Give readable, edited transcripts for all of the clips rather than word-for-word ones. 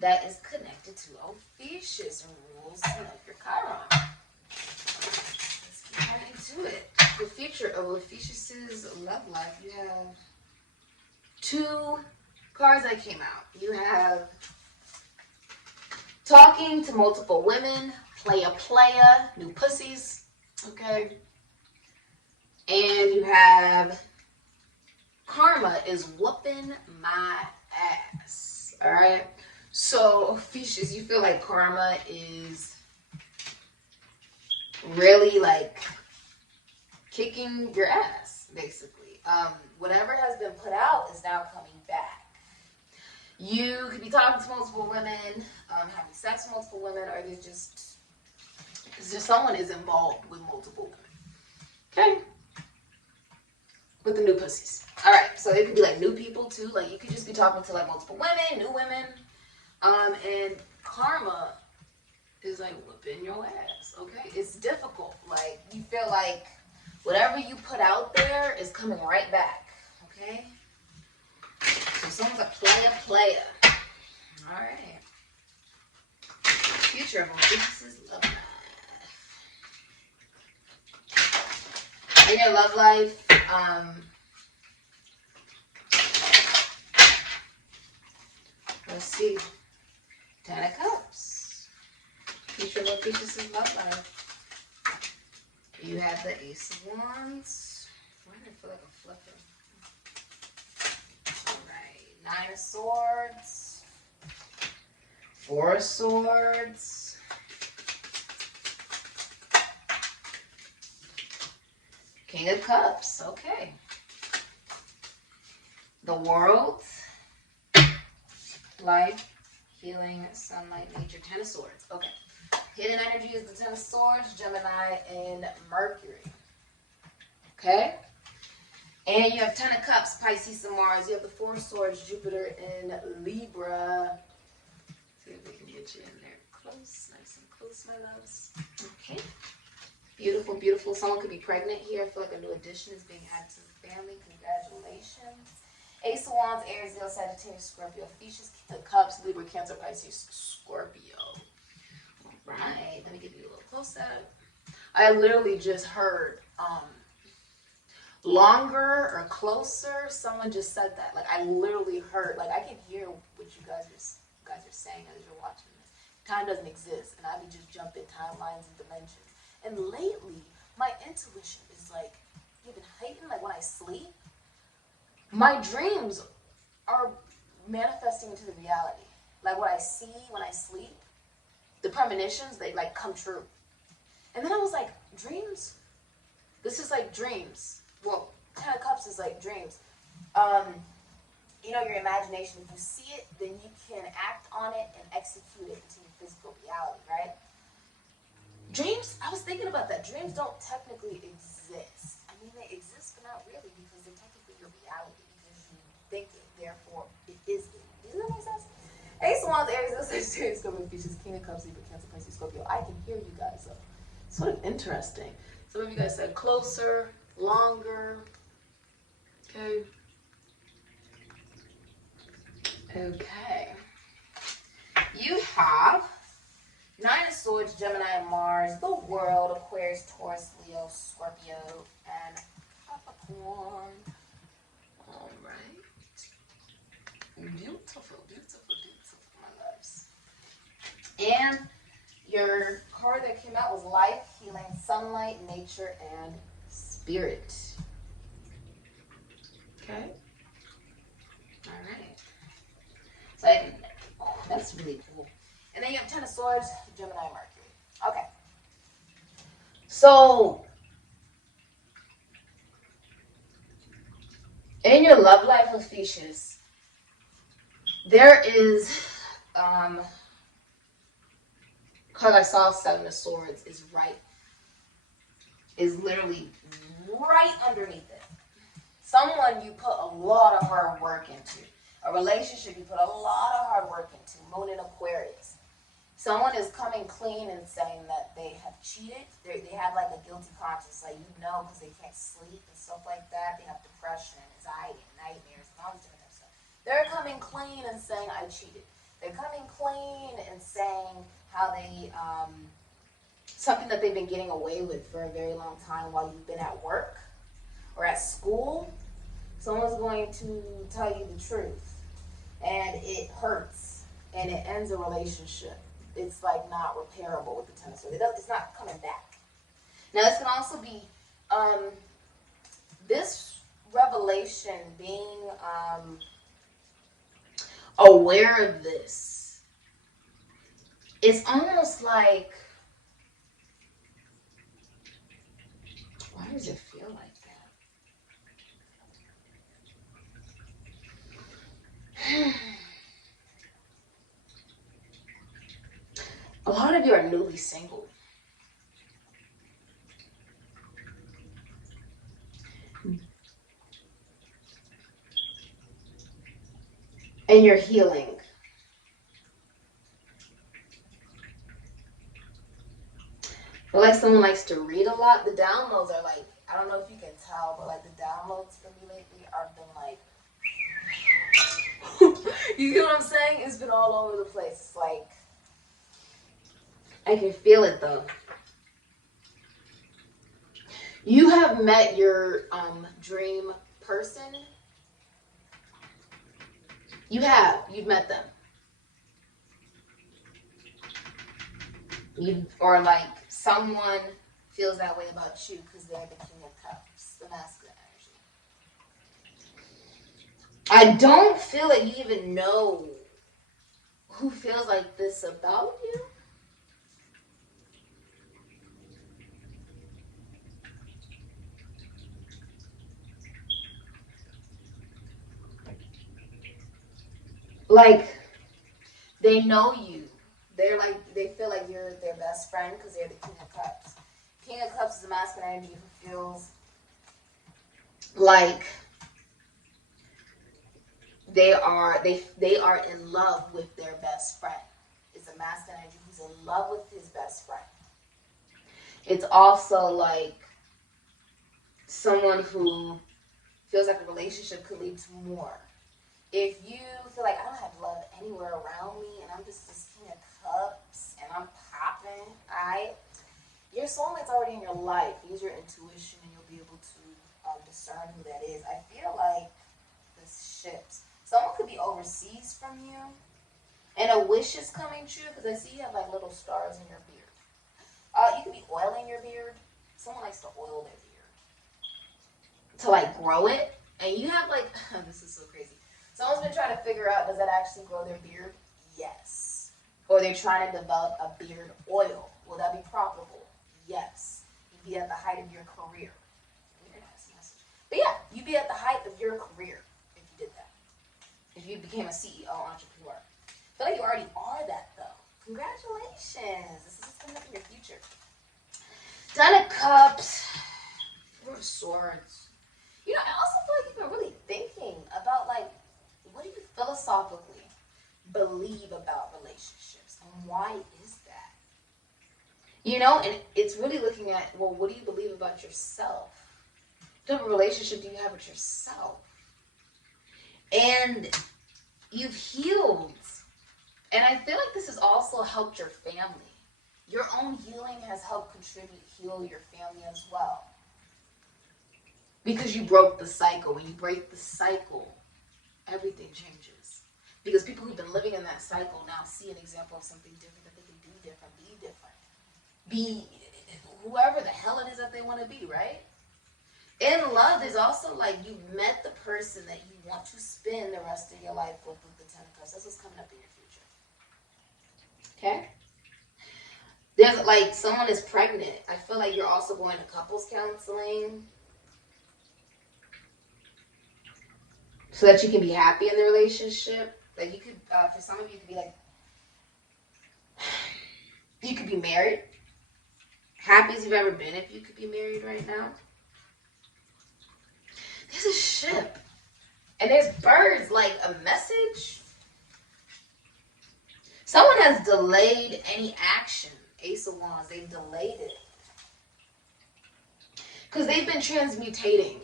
that is connected to Ophiuchus rules of your Chiron. Let's get right into it. The future of Ophiuchus's love life. You have two cards that came out. You have talking to multiple women, playa, new pussies, okay? And you have karma is whooping my ass, all right? So, Ophiuchus, you feel like karma is really like kicking your ass, basically. Whatever has been put out is now coming back. You could be talking to multiple women, having sex with multiple women, or there's just someone is involved with multiple women. Okay? With the new pussies. Alright, so it could be like new people too. Like you could just be talking to like multiple women, new women. And karma is like whooping your ass. Okay? It's difficult. Like you feel like whatever you put out there is coming right back. Okay? So someone's a playa. Alright. Future of Ophiuchus's love life. In your love life, let's see. 10 of Cups. Future of Ophiuchus's love life. You have the Ace of Wands. Why do I feel like a fluffer? Alright. 9 of Swords. 4 of Swords. King of Cups. Okay. The World. Life. Healing. Sunlight. Nature. 10 of Swords. Okay. Hidden energy is the 10 of Swords, Gemini, and Mercury. Okay? And you have 10 of Cups, Pisces and Mars. You have the 4 of Swords, Jupiter, and Libra. See if we can get you in there close, nice and close, my loves. Okay. Beautiful, beautiful. Someone could be pregnant here. I feel like a new addition is being added to the family. Congratulations. Ace of Wands, Aries, Leo, Sagittarius, Scorpio, Ophiuchus, King of Cups, Libra, Cancer, Pisces, Scorpio. Right, let me give you a little close up. I literally just heard longer or closer. Someone just said that. Like I literally heard. Like I can hear what you guys are saying as you're watching this. Time doesn't exist, and I be just jumping timelines and dimensions. And lately, my intuition is like even heightened. Like when I sleep, my dreams are manifesting into the reality. Like what I see when I sleep. The premonitions, they like come true. And then I was like, dreams? This is like dreams. Well, 10 of Cups is like dreams. You know, your imagination, if you see it, then you can act on it and execute it into your physical reality, right? Dreams, I was thinking about that. Dreams don't technically exist. I mean, they exist, but not really, because they're technically your reality, because you think it, therefore it is it. Does that make sense? Ace of Wands, Aries, Leo, Sagittarius, Scorpio, Ophiuchus, King of Cups, Libra, Cancer, Pisces, Scorpio. I can hear you guys, though. Sort of interesting. Some of you guys said closer, longer. Okay. Okay. You have 9 of Swords, Gemini, and Mars, the World, Aquarius, Taurus, Leo, Scorpio, and Capricorn. All right. Beautiful, beautiful, beautiful, my loves. And your card that came out was Life, Healing, Sunlight, Nature, and Spirit. Okay? All right. So that's really cool. And then you have 10 of Swords, Gemini, Mercury. Okay. So, in your love life, Ophiuchus, there is, because I saw 7 of Swords is literally right underneath it. Someone you put a lot of hard work into. A relationship you put a lot of hard work into. Moon in Aquarius. Someone is coming clean and saying that they have cheated. They have like a guilty conscience, like because they can't sleep and stuff like that. They have depression, anxiety, nightmares, constant stuff. They're coming clean and saying, I cheated. They They're coming clean and saying how they, something that they've been getting away with for a very long time while you've been at work or at school. Someone's going to tell you the truth, and it hurts, and it ends a relationship. It's like not repairable with the Ten of Swords. It's not coming back. Now, this can also be this revelation, being aware of this. It's almost like, why does it feel like that? A lot of you are newly single. And you're healing. I feel like someone likes to read a lot. The downloads are like, I don't know if you can tell, but like the downloads for me lately have been like, you get what I'm saying? It's been all over the place. It's like, I can feel it though. You have met your dream person. You've met them. Or like someone feels that way about you because they're the King of Cups, the masculine energy. I don't feel like you even know who feels like this about you. Like, they know you. They feel like you're their best friend because they're the King of Cups. King of Cups is a masculine energy who feels like they are in love with their best friend. It's a masculine energy who's in love with his best friend. It's also like someone who feels like a relationship could lead to more. If you feel like I don't have love anywhere around me and I'm just this King of Cups and I'm popping, your soulmate's already in your life. Use your intuition and you'll be able to discern who that is. I feel like this shifts. Someone could be overseas from you and a wish is coming true because I see you have like little stars in your beard. You could be oiling your beard. Someone likes to oil their beard to like grow it. And you have like, this is so crazy. Someone's been trying to figure out, does that actually grow their beard? Yes. Or they're trying to develop a beard oil. Will that be profitable? Yes. You'd be at the height of your career. But yeah, you'd be at the height of your career if you did that. If you became a CEO, entrepreneur. I feel like you already are that though. Congratulations. This is what's coming up in your future. Ten of Cups. Four of Swords. You know, I also feel like you've been really thinking about like, what do you philosophically believe about relationships and why is that? You know, and it's really looking at, well, what do you believe about yourself? What type of relationship do you have with yourself? And you've healed. And I feel like this has also helped your family. Your own healing has helped heal your family as well. Because you broke the cycle. When you break the cycle, everything changes. Because people who've been living in that cycle now see an example of something different that they can do different, be different. Be whoever the hell it is that they want to be, right? In love, there's also like you met the person that you want to spend the rest of your life with the Ten of Cups. That's what's coming up in your future. Okay? There's like someone is pregnant. I feel like you're also going to couples counseling. So that you can be happy in the relationship. Like you could, for some of you, could be like, you could be married. Happy as you've ever been if you could be married right now. There's a ship. And there's birds, like a message. Someone has delayed any action. Ace of Wands, they've delayed it. Because they've been transmutating.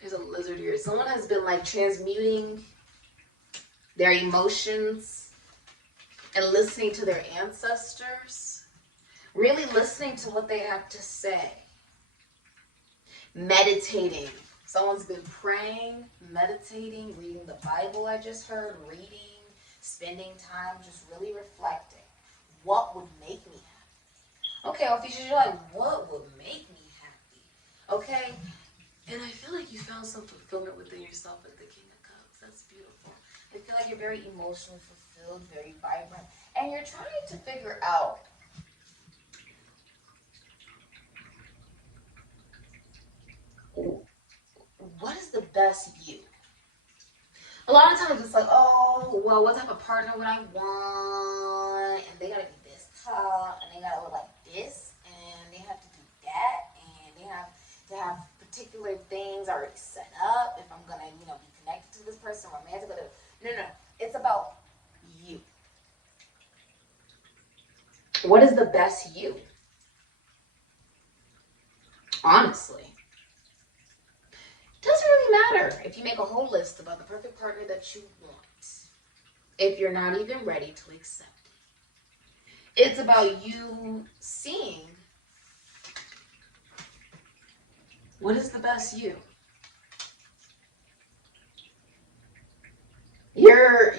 There's a lizard here. Someone has been like transmuting their emotions and listening to their ancestors, really listening to what they have to say, meditating. Someone's been praying, meditating, reading the Bible, I just heard, reading, spending time just really reflecting. What would make me happy? Okay, Ophiuchus, you're like, what would make me happy? Okay, and I feel like you found some fulfillment within yourself as the King of Cups. That's beautiful. I feel like you're very emotionally fulfilled, very vibrant, and you're trying to figure out what is the best you. A lot of times it's like, oh, well, what type of partner would I want? And they gotta be this tall, and they gotta look like this, and they have to do that, and they have to have particular things already set up if I'm gonna, be connected to this person romantically. No. It's about you. What is the best you? Honestly. Doesn't really matter if you make a whole list about the perfect partner that you want, if you're not even ready to accept it. It's about you seeing what is the best you.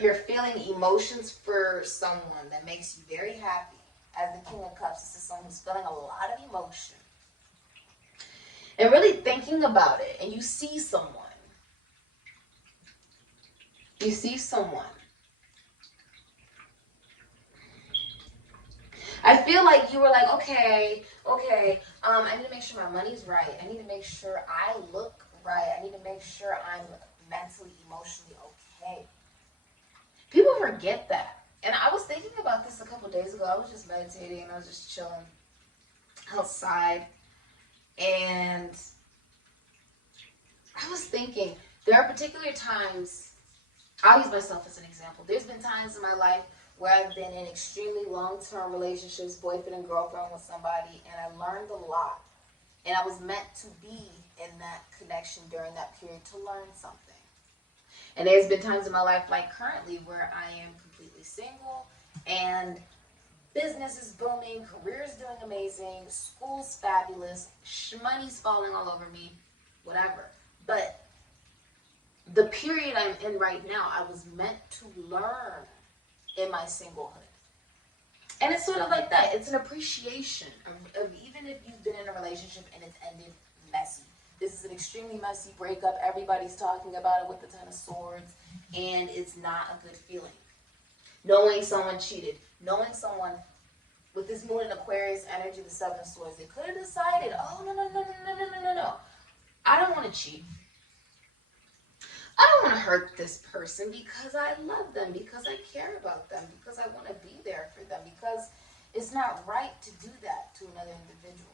You're feeling emotions for someone that makes you very happy. As the King of Cups, this is someone who's feeling a lot of emotion. And really thinking about it, and you see someone. You see someone. I feel like you were like, okay, I need to make sure my money's right. I need to make sure I look right. I need to make sure I'm mentally, emotionally okay. People forget that. And I was thinking about this a couple days ago. I was just meditating and I was just chilling outside. And I was thinking, there are particular times, I'll use myself as an example. There's been times in my life where I've been in extremely long-term relationships, boyfriend and girlfriend with somebody, and I learned a lot. And I was meant to be in that connection during that period to learn something. And there's been times in my life, like currently, where I am completely single, and business is booming, career is doing amazing, school's fabulous, money's falling all over me, whatever. But the period I'm in right now, I was meant to learn in my singlehood. And it's sort of like that. It's an appreciation of even if you've been in a relationship and it's ended messy. This is an extremely messy breakup. Everybody's talking about it with the Ten of Swords, and it's not a good feeling. Knowing someone cheated, knowing someone with this moon in Aquarius energy, the Seven of Swords, they could have decided, oh, no. I don't want to cheat. I don't want to hurt this person because I love them, because I care about them, because I want to be there for them, because it's not right to do that to another individual.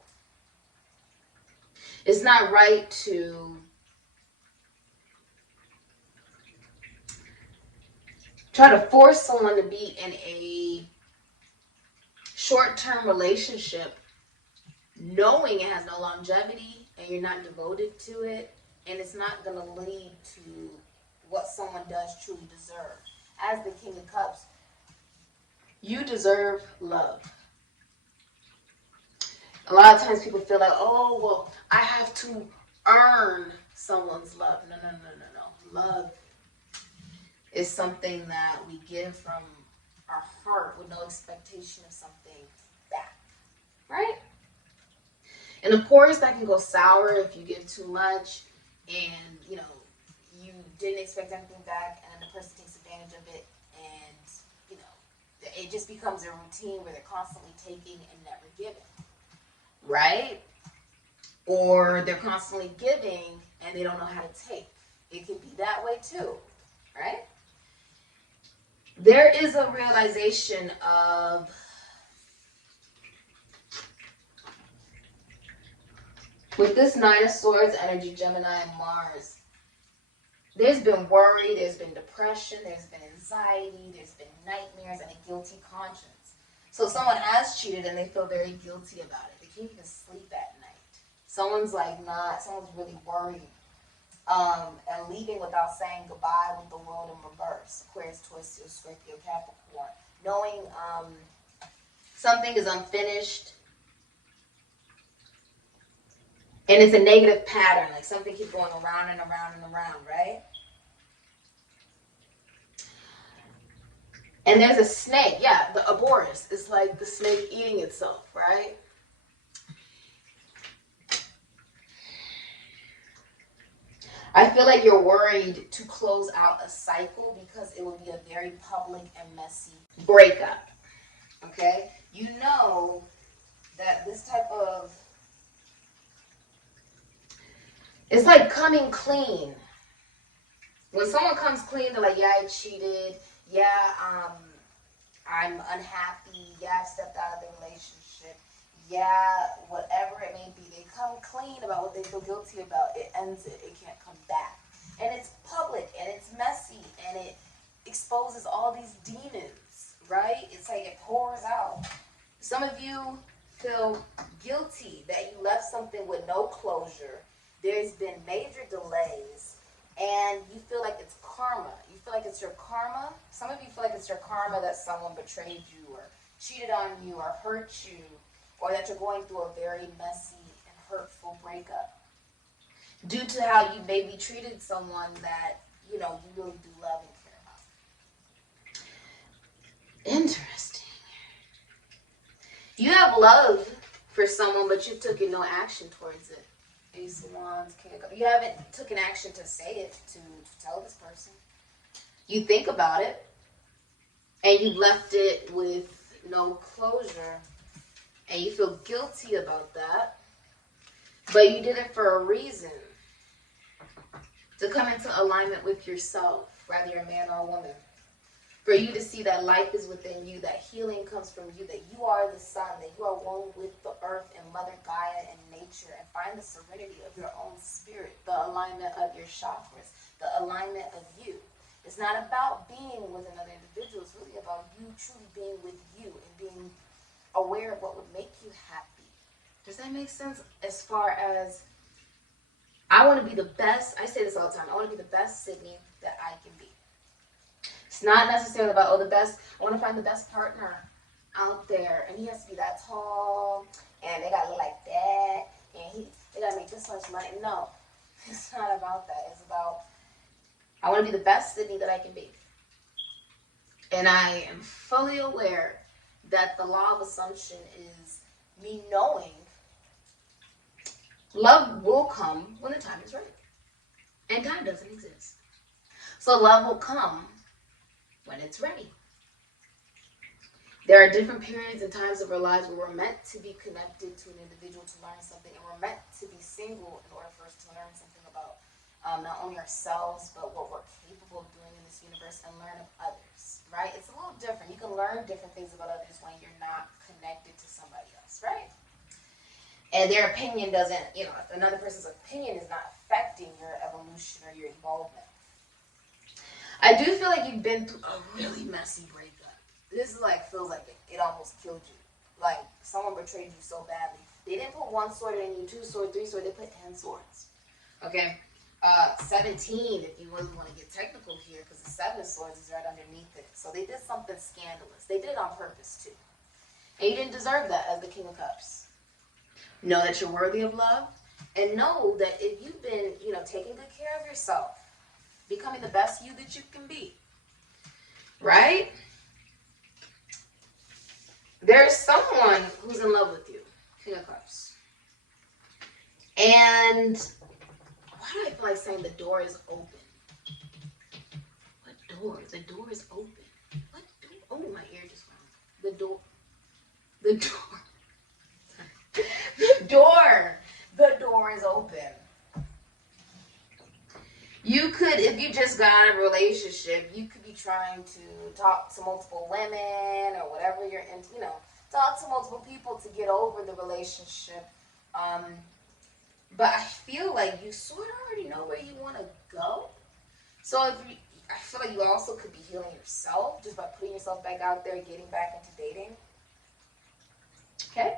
It's not right to try to force someone to be in a short-term relationship knowing it has no longevity and you're not devoted to it, and it's not going to lead to what someone does truly deserve. As the King of Cups, you deserve love. A lot of times people feel like, oh, well, I have to earn someone's love. No. Love is something that we give from our heart with no expectation of something back. Right? And of course, that can go sour if you give too much and, you didn't expect anything back, and then the person takes advantage of it, and, it just becomes a routine where they're constantly taking and never giving. Right? Or they're constantly giving and they don't know how to take. It can be that way too. Right? There is a realization of with this Nine of Swords energy, Gemini and Mars, there's been worry, there's been depression, there's been anxiety, there's been nightmares, and a guilty conscience. So someone has cheated and they feel very guilty about it. They can't even sleep at night. Someone's really worried. and leaving without saying goodbye with the world in reverse. Aquarius, Taurus, Scorpio, Capricorn. Knowing something is unfinished, and it's a negative pattern, like something keeps going around and around and around, right? And there's a snake, yeah, the Ouroboros. It's like the snake eating itself, right? I feel like you're worried to close out a cycle because it will be a very public and messy breakup, okay? You know that this type of, it's like coming clean. When someone comes clean, they're like, yeah, I cheated. Yeah, I'm unhappy. Yeah, I stepped out of the relationship. Yeah, whatever it may be. They come clean about what they feel guilty about. It ends it. It can't come back. And it's public, and it's messy, and it exposes all these demons, right? It's like it pours out. Some of you feel guilty that you left something with no closure. There's been major delays, and you feel like it's karma. You feel like it's your karma. Some of you feel like it's your karma that someone betrayed you or cheated on you or hurt you, or that you're going through a very messy and hurtful breakup due to how you maybe treated someone that, you know, you really do love and care about. Interesting. You have love for someone, but you took no action towards it. Ace of Wands, King of Cups. You haven't taken action to say it, to tell this person. You think about it, and you left it with no closure, and you feel guilty about that, but you did it for a reason. To come into alignment with yourself, whether you're a man or a woman. For you to see that life is within you, that healing comes from you, that you are the sun, that you are one with the earth and Mother Gaia and nature, and find the serenity of your own spirit, the alignment of your chakras, the alignment of you. It's not about being with another individual. It's really about you truly being with you and being aware of what would make you happy. Does that make sense? As far as, I want to be the best, I say this all the time, I want to be the best Sydney that I can be. It's not necessarily about, oh, the best, I want to find the best partner out there, and he has to be that tall, and they got to look like that, and they got to make this much money. No, it's not about that. It's about, I want to be the best Sydney that I can be. And I am fully aware that the law of assumption is me knowing love will come when the time is right. And time doesn't exist. So love will come when it's ready. There are different periods and times of our lives where we're meant to be connected to an individual to learn something, and we're meant to be single in order for us to learn something about not only ourselves, but what we're capable of doing in this universe and learn of others, right? It's a little different. You can learn different things about others when you're not connected to somebody else, right? And their opinion doesn't, you know, another person's opinion is not affecting your evolution or your evolvement. I do feel like you've been through a really messy breakup. This is like, feels like it almost killed you. Like, someone betrayed you so badly. They didn't put one sword in you, 2 swords, 3 swords, they put 10 swords. Okay? 17, if you really want to get technical here, because the 7 of swords is right underneath it. So they did something scandalous. They did it on purpose, too. And you didn't deserve that as the King of Cups. Know that you're worthy of love, and know that if you've been, you know, taking good care of yourself, becoming the best you that you can be, right? There's someone who's in love with you, King of Cups. And why do I feel like saying the door is open? What door? The door is open. What door? Oh, my ear just went. The door. The door. The door is open. You could, if you just got out of a relationship, you could be trying to talk to multiple women or whatever you're into, you know, talk to multiple people to get over the relationship. But I feel like you sort of already know where you want to go. So I feel like you also could be healing yourself just by putting yourself back out there, getting back into dating. Okay?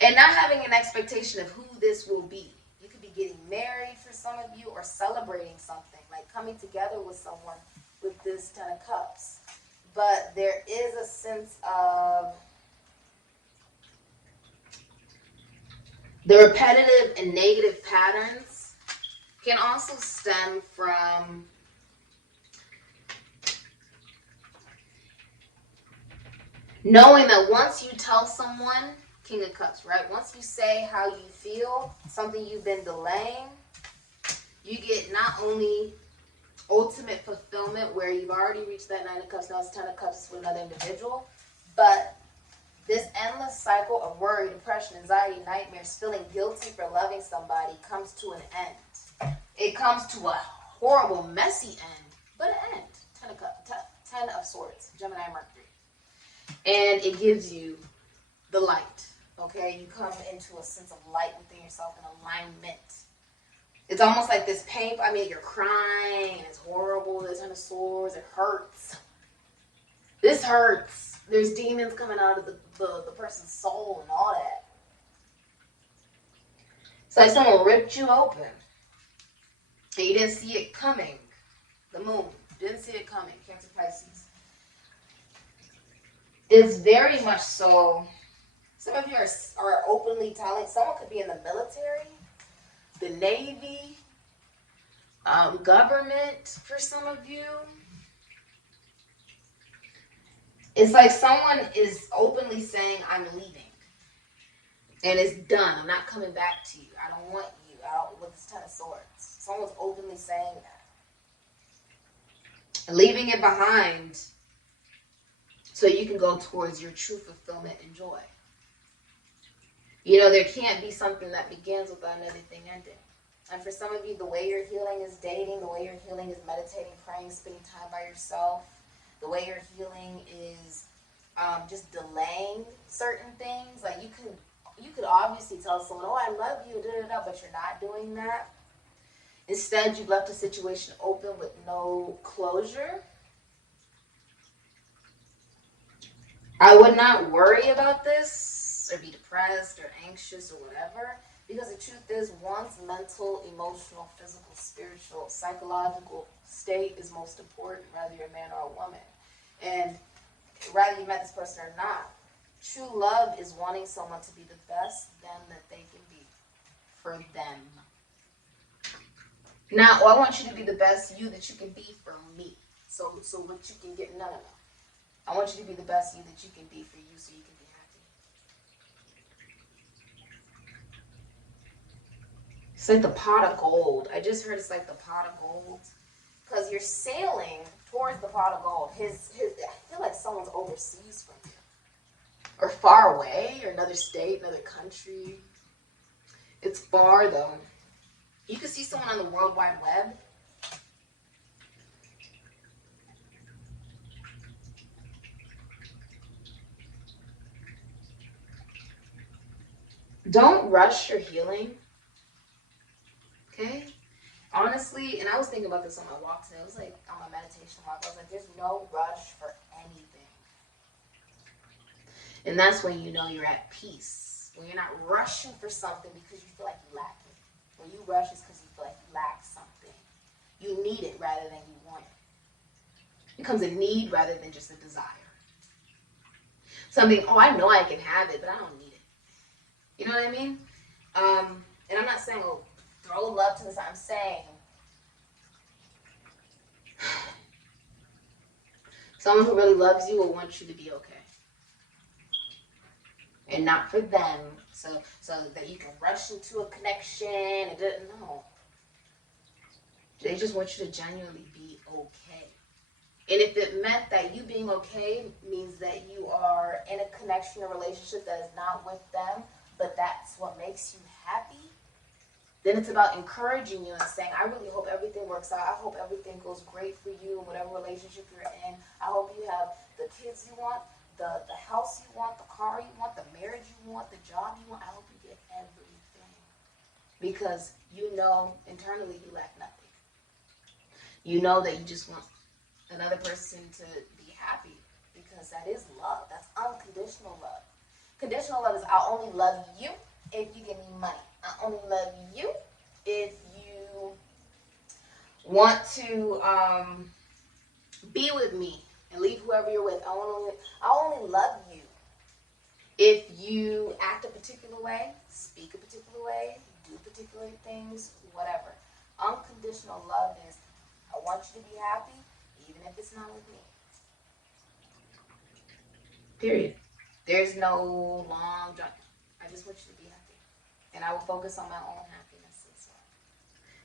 And not having an expectation of who this will be. You could be be getting married for some of you, or celebrating something, like coming together with someone with this Ten of Cups. But there is a sense of the repetitive and negative patterns can also stem from knowing that once you tell someone, King of Cups, right? Once you say how you feel, something you've been delaying, you get not only ultimate fulfillment where you've already reached that Nine of Cups, now it's Ten of Cups with another individual, but this endless cycle of worry, depression, anxiety, nightmares, feeling guilty for loving somebody comes to an end. It comes to a horrible, messy end, but an end. Ten of Cups, Ten of Swords, Gemini, Mercury. And it gives you the light, okay? You come into a sense of light within yourself and alignment. It's almost like this pain. I mean, you're crying, and it's horrible. The Ten of Swords, it hurts. This hurts. There's demons coming out of the person's soul and all that. It's like someone ripped you open, and you didn't see it coming. The moon, didn't see it coming. Cancer, Pisces. It's very much so. Some of you are openly telling. Someone could be in the military, the Navy, government for some of you. It's like someone is openly saying, I'm leaving. And it's done. I'm not coming back to you. I don't want you. I don't, with this Ten of Swords. Someone's openly saying that. And leaving it behind so you can go towards your true fulfillment and joy. You know, there can't be something that begins without anything ending. And for some of you, the way you're healing is dating. The way you're healing is meditating, praying, spending time by yourself. The way you're healing is just delaying certain things. Like you could obviously tell someone, oh, I love you, but you're not doing that. Instead, you've left a situation open with no closure. I would not worry about this or be depressed or anxious or whatever, because the truth is, one's mental, emotional, physical, spiritual, psychological state is most important, whether you're a man or a woman. And whether you met this person or not, true love is wanting someone to be the best them that they can be for them. Now, I want you to be the best you that you can be for me. So what you can get, no. I want you to be the best you that you can be for you so you can be happy. It's like the pot of gold. I just heard it's like the pot of gold. Because you're sailing towards the pot of gold. I feel like someone's overseas from you. Or far away, or another state, another country. It's far though. You can see someone on the World Wide Web. Don't rush your healing. Okay? Honestly, and I was thinking about this on my walk today. It was like on my meditation walk. I was like, there's no rush for anything. And that's when you know you're at peace. When you're not rushing for something because you feel like you lack it. When you rush, it's because you feel like you lack something. You need it rather than you want it. It becomes a need rather than just a desire. Something, oh, I know I can have it, but I don't need it. You know what I mean? And I'm not saying, oh, throw love to the side. I'm saying someone who really loves you will want you to be okay. And not for them, so that you can rush into a connection. No. They just want you to genuinely be okay. And if it meant that you being okay means that you are in a connection, a relationship that is not with them, but that's what makes you happy, then it's about encouraging you and saying, I really hope everything works out. I hope everything goes great for you in whatever relationship you're in. I hope you have the kids you want, the house you want, the car you want, the marriage you want, the job you want. I hope you get everything. Because you know internally you lack nothing. You know that you just want another person to be happy, because that is love. That's unconditional love. Conditional love is I only love you if you give me money. I only love you if you want to be with me and leave whoever you're with. I only love you if you act a particular way, speak a particular way, do particular things, whatever. Unconditional love is, I want you to be happy, even if it's not with me. Period. There's no long drawn. I just want you to be happy. And I will focus on my own happiness as well.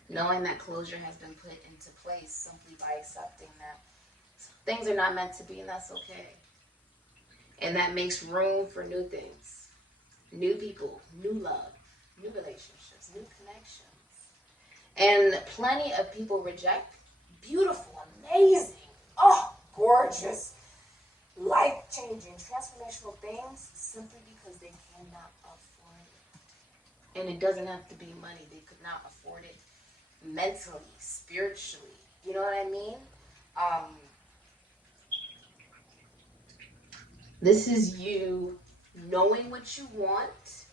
Knowing that closure has been put into place simply by accepting that things are not meant to be, and that's okay. And that makes room for new things, new people, new love, new relationships, new connections. And plenty of people reject beautiful, amazing, gorgeous, life-changing, transformational things simply because they cannot afford it. And it doesn't have to be money. They could not afford it mentally, spiritually. You know what I mean? This is you knowing what you want,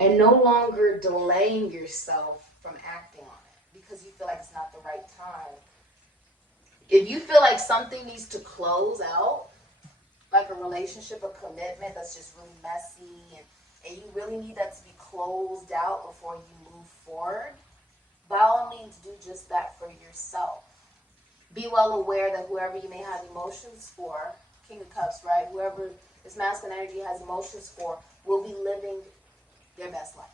and no longer delaying yourself from acting on it because you feel like it's not the right time. If you feel like something needs to close out, like a relationship or commitment that's just really messy, and you really need that to be closed out before you move forward, by all means do just that for yourself. Be well aware that whoever you may have emotions for, King of Cups, right? Whoever this masculine energy has emotions for will be living their best life.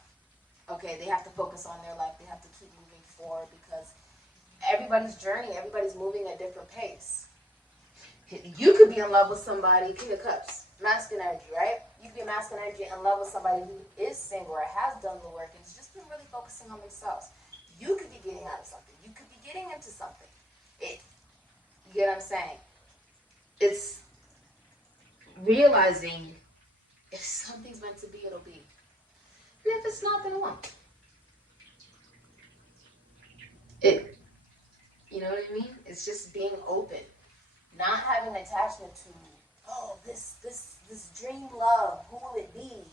Okay, they have to focus on their life. They have to keep moving forward because everybody's journey, everybody's moving at a different pace. You could be in love with somebody, King of Cups, masculine energy, right? You could be a masculine energy in love with somebody who is single or has done the work and has just been really focusing on themselves. You could be getting out of something. You could be getting into something. You get what I'm saying? It's realizing if something's meant to be, it'll be. And if it's not, then it won't. You know what I mean? It's just being open. Not having an attachment to, this dream love, who will it be?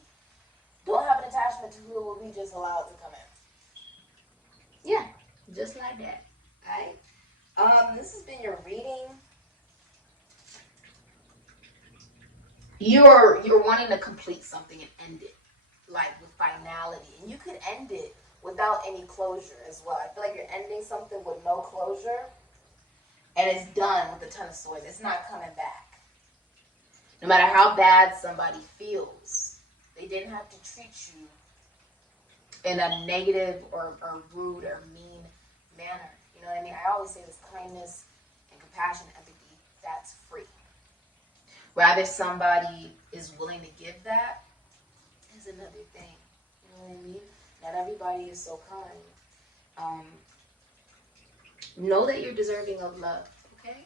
Don't have an attachment to who it will be, just allow it to come in. Yeah, just like that. Alright? This has been your reading. You're wanting to complete something and end it, like with finality. And you could end it without any closure as well. I feel like you're ending something with no closure, and it's done with a ton of swords. It's not coming back. No matter how bad somebody feels, they didn't have to treat you in a negative or rude or mean manner. You know what I mean? I always say this: kindness and compassion, empathy, that's free. Rather, somebody is willing to give that is another thing. You know what I mean? Not everybody is so kind. Know that you're deserving of love, okay?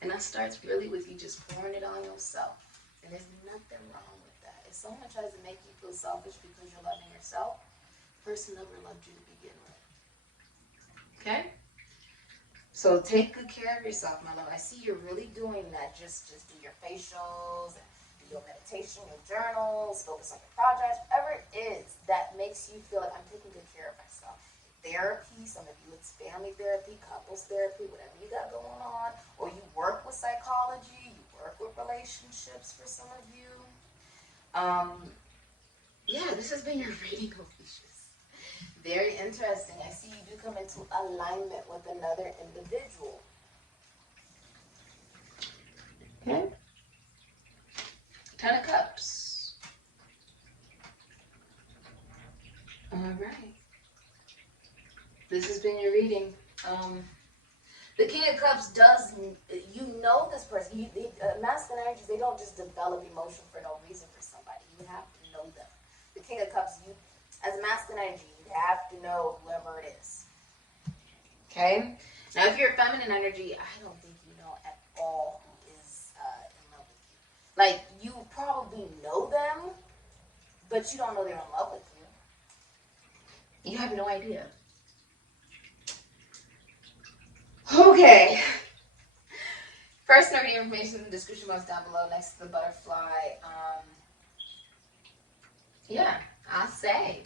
And that starts really with you just pouring it on yourself. And there's nothing wrong with that. If someone tries to make you feel selfish because you're loving yourself, the person never loved you to begin with. Okay? So take good care of yourself, my love. I see you're really doing that. Just do your facials, do your meditation, your journals, focus on your projects, whatever it is that makes you feel like I'm taking good care of myself. Therapy, some of you it's family therapy, couples therapy, whatever you got going on, or you work with psychology, you work with relationships for some of you. Yeah, this has been your reading, Ophiuchus. Very interesting. I see you do come into alignment with another individual. Okay. 10 of Cups. All right. This has been your reading. The King of Cups does, you know this person. Masculine energies, they don't just develop emotion for no reason for somebody. You have to know them. The King of Cups, as a masculine energy, you have to know whoever it is. Okay? Now, if you're a feminine energy, I don't think you know at all who is in love with you. Like, you probably know them, but you don't know they're in love with you. You have no idea. Okay. First, reading information in the description box down below next to the butterfly. Yeah, I say.